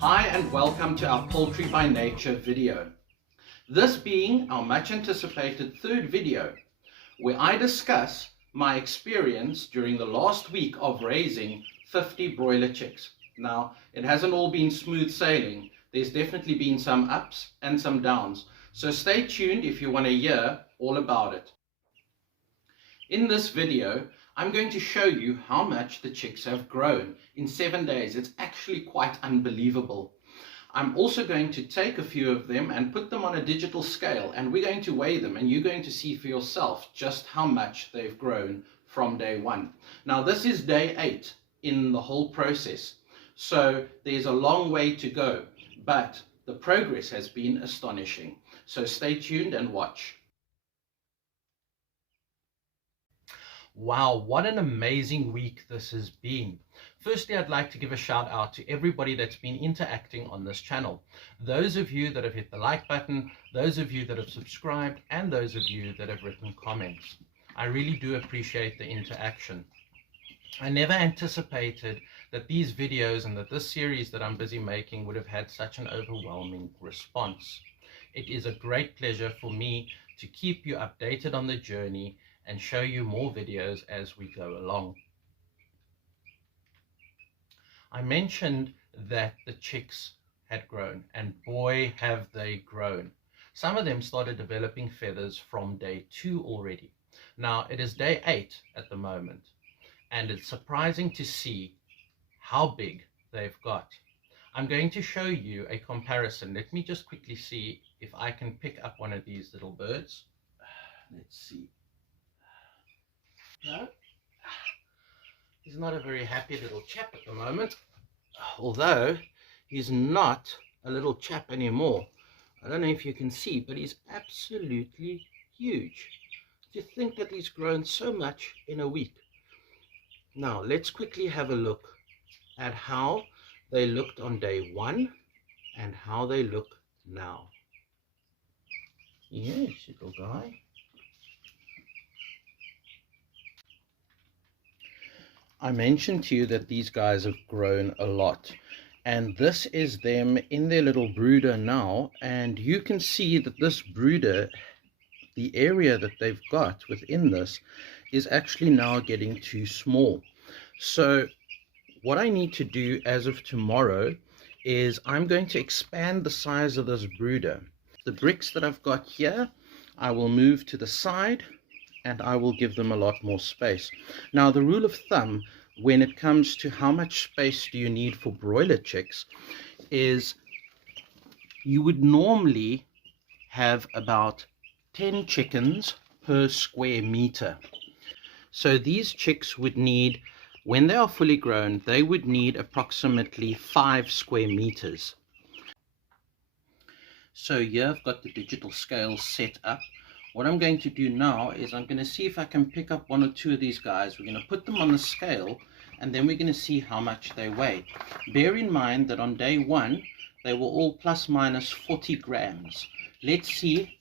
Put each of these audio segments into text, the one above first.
Hi and welcome to our Poultry by Nature video. This being our much anticipated third video where I discuss my experience during the last week of raising 50 broiler chicks. Now, it hasn't all been smooth sailing. There's definitely been some ups and some downs. So stay tuned if you want to hear all about it. In this video, I'm going to show you how much the chicks have grown in 7 days. It's actually quite unbelievable. I'm also going to take a few of them and put them on a digital scale, and we're going to weigh them, and you're going to see for yourself just how much they've grown from day one. Now, this is day 8 in the whole process, so there's a long way to go, but the progress has been astonishing. So stay tuned and watch. Wow, what an amazing week this has been. Firstly, I'd like to give a shout out to everybody that's been interacting on this channel. Those of you that have hit the like button, those of you that have subscribed, and those of you that have written comments. I really do appreciate the interaction. I never anticipated that these videos and that this series that I'm busy making would have had such an overwhelming response. It is a great pleasure for me to keep you updated on the journey and show you more videos as we go along. I mentioned that the chicks had grown, and boy have they grown. Some of them started developing feathers from day 2 already. Now it is day 8 at the moment, and it's surprising to see how big they've got. I'm going to show you a comparison. Let me just quickly see if I can pick up one of these little birds. Let's see. No, he's not a very happy little chap at the moment, although he's not a little chap anymore. I don't know if you can see, but he's absolutely huge. To think that he's grown so much in a week. Now let's quickly have a look at how they looked on day 1 and how they look now. Yes, little guy. I mentioned to you that these guys have grown a lot, and this is them in their little brooder now, and you can see that this brooder, the area that they've got within this, is actually now getting too small. So what I need to do as of tomorrow is I'm going to expand the size of this brooder. The bricks that I've got here, I will move to the side, and I will give them a lot more space. Now, the rule of thumb when it comes to how much space do you need for broiler chicks is you would normally have about 10 chickens per square meter. So these chicks would need, when they are fully grown, they would need approximately 5 square meters. So here I've got the digital scale set up. What I'm going to do now is I'm going to see if I can pick up 1 or 2 of these guys. We're going to put them on the scale, and then we're going to see how much they weigh. Bear in mind that on day 1, they were all plus minus 40 grams. Let's see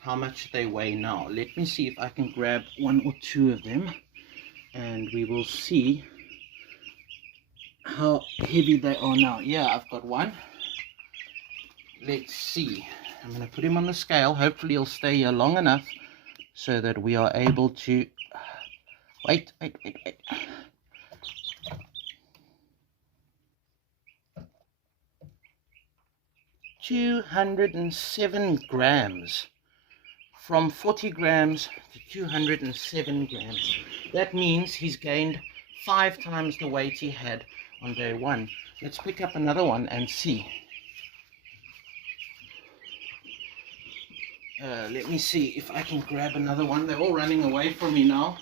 how much they weigh now. Let me see if I can grab 1 or 2 of them, and we will see how heavy they are now. Yeah, I've got one. Let's see. I'm going to put him on the scale. Hopefully he'll stay here long enough so that we are able to... Wait. 207 grams. From 40 grams to 207 grams. That means he's gained 5 times the weight he had on day 1. Let's pick up another one and see. Let me see if I can grab another one. They're all running away from me now.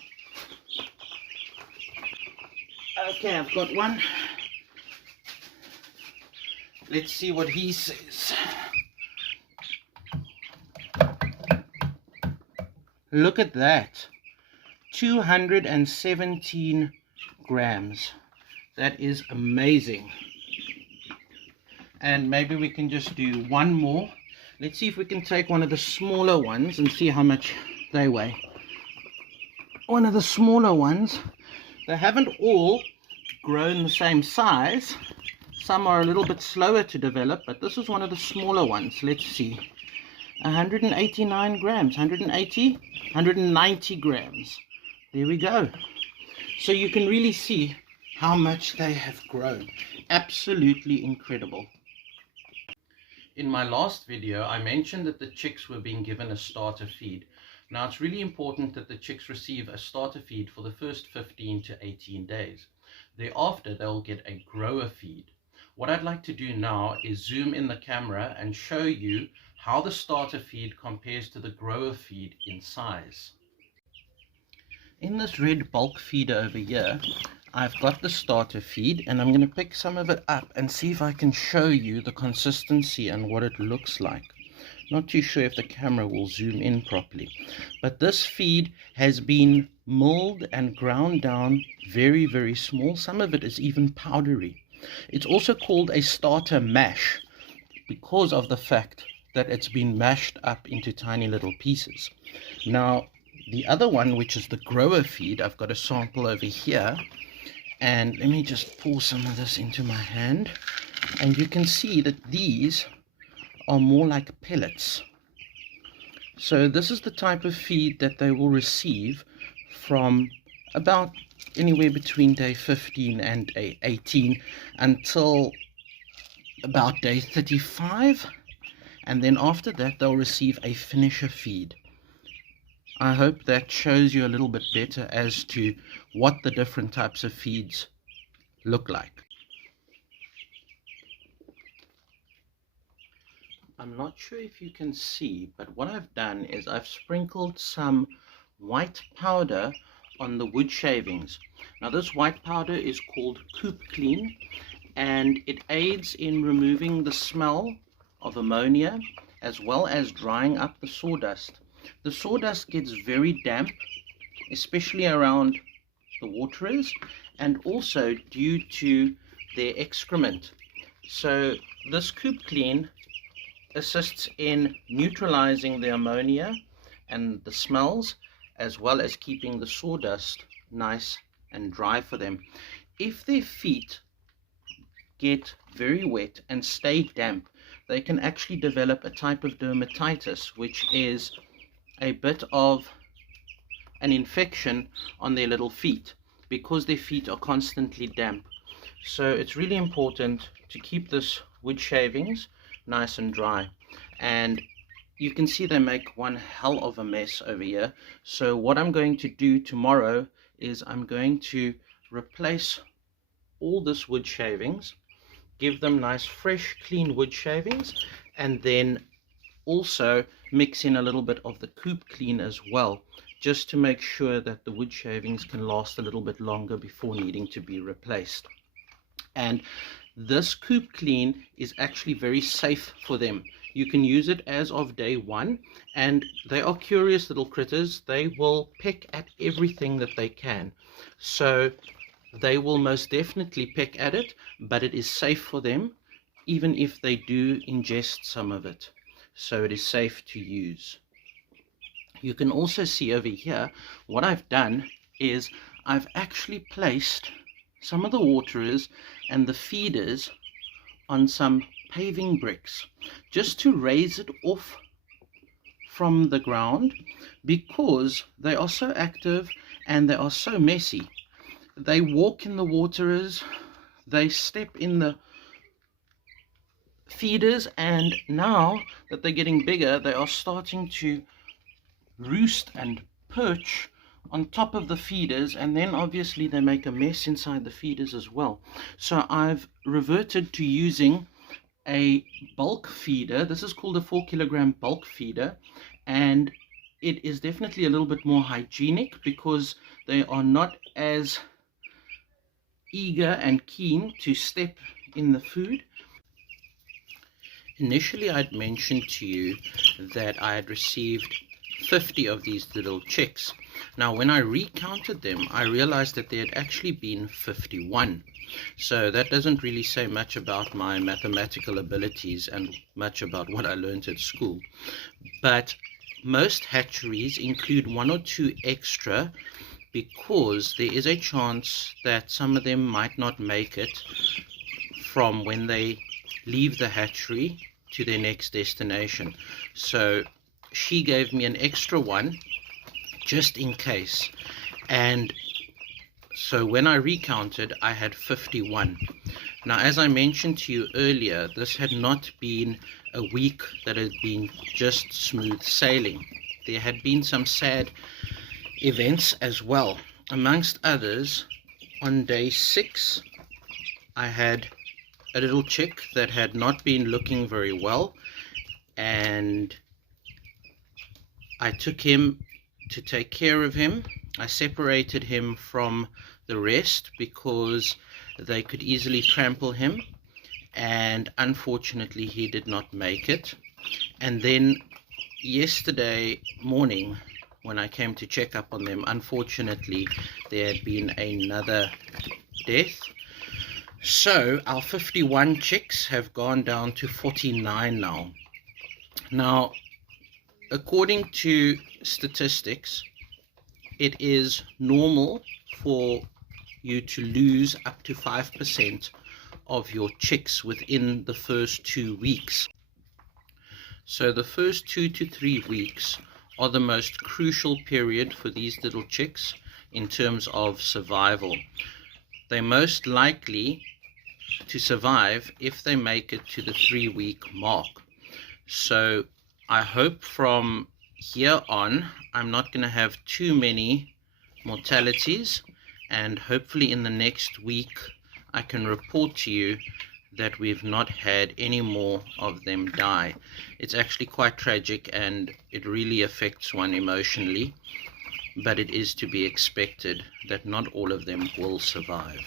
Okay, I've got one. Let's see what he says. Look at that. 217 grams. That is amazing. And maybe we can just do one more. Let's see if we can take one of the smaller ones and see how much they weigh. One of the smaller ones. They haven't all grown the same size, Some are a little bit slower to develop, but this is one of the smaller ones. Let's see. 189 grams, 180, 190 grams. There we go. So you can really see how much they have grown. Absolutely incredible. In my last video, I mentioned that the chicks were being given a starter feed. Now, it's really important that the chicks receive a starter feed for the first 15 to 18 days. Thereafter, they'll get a grower feed. What I'd like to do now is zoom in the camera and show you how the starter feed compares to the grower feed in size. In this red bulk feeder over here, I've got the starter feed, and I'm going to pick some of it up and see if I can show you the consistency and what it looks like. Not too sure if the camera will zoom in properly, but this feed has been milled and ground down very, very small. Some of it is even powdery. It's also called a starter mash because of the fact that it's been mashed up into tiny little pieces. Now, the other one, which is the grower feed, I've got a sample over here, and let me just pour some of this into my hand, and you can see that these are more like pellets. So this is the type of feed that they will receive from about anywhere between day 15 and day 18 until about day 35, and then after that they'll receive a finisher feed. I hope that shows you a little bit better as to what the different types of feeds look like. I'm not sure if you can see, but what I've done is I've sprinkled some white powder on the wood shavings. Now, this white powder is called Coop Clean, and it aids in removing the smell of ammonia as well as drying up the sawdust. The sawdust gets very damp, especially around the waterers, and also due to their excrement. So this Coop Clean assists in neutralizing the ammonia and the smells, as well as keeping the sawdust nice and dry for them. If their feet get very wet and stay damp, they can actually develop a type of dermatitis, which is a bit of an infection on their little feet because their feet are constantly damp. So it's really important to keep this wood shavings nice and dry. And you can see they make one hell of a mess over here. So what I'm going to do tomorrow is I'm going to replace all this wood shavings, give them nice fresh clean wood shavings, and then also mix in a little bit of the Coop Clean as well, just to make sure that the wood shavings can last a little bit longer before needing to be replaced. And this Coop Clean is actually very safe for them. You can use it as of day one, and they are curious little critters. They will peck at everything that they can. So they will most definitely peck at it, but it is safe for them, even if they do ingest some of it. So it is safe to use. You can also see over here, what I've done is I've actually placed some of the waterers and the feeders on some paving bricks, just to raise it off from the ground, because they are so active and they are so messy. They walk in the waterers, they step in the feeders, and now that they're getting bigger, they are starting to roost and perch on top of the feeders, and then obviously they make a mess inside the feeders as well. So I've reverted to using a bulk feeder. This is called a 4 kilogram bulk feeder, and it is definitely a little bit more hygienic because they are not as eager and keen to step in the food. Initially, I'd mentioned to you that I had received 50 of these little chicks. Now, when I recounted them, I realized that there had actually been 51. So that doesn't really say much about my mathematical abilities and much about what I learned at school. But most hatcheries include 1 or 2 extra, because there is a chance that some of them might not make it from when they leave the hatchery to their next destination. So she gave me an extra one just in case, and so when I recounted, I had 51. Now, as I mentioned to you earlier, this had not been a week that had been just smooth sailing. There had been some sad events as well. Amongst others, on day 6, I had a little chick that had not been looking very well, and I took him to take care of him. I separated him from the rest because they could easily trample him, and unfortunately he did not make it. And then yesterday morning, when I came to check up on them, unfortunately there had been another death. So our 51 chicks have gone down to 49 now. Now, according to statistics, it is normal for you to lose up to 5% of your chicks within the first 2 weeks. So the first 2 to 3 weeks are the most crucial period for these little chicks in terms of survival. They're most likely to survive if they make it to the 3-week mark. So I hope from here on I'm not going to have too many mortalities, and hopefully in the next week I can report to you that we've not had any more of them die. It's actually quite tragic and it really affects one emotionally, but it is to be expected that not all of them will survive.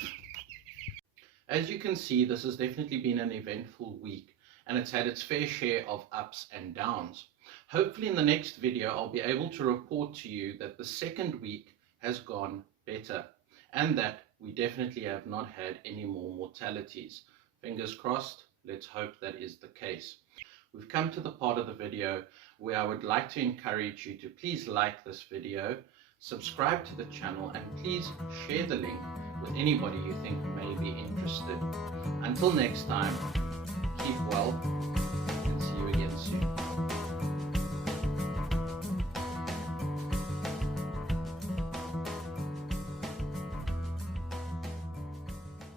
As you can see, this has definitely been an eventful week, and it's had its fair share of ups and downs. Hopefully in the next video I'll be able to report to you that the second week has gone better, and that we definitely have not had any more mortalities. Fingers crossed, let's hope that is the case. We've come to the part of the video where I would like to encourage you to please like this video, subscribe to the channel, and please share the link with anybody you think may be interested. Until next time, keep well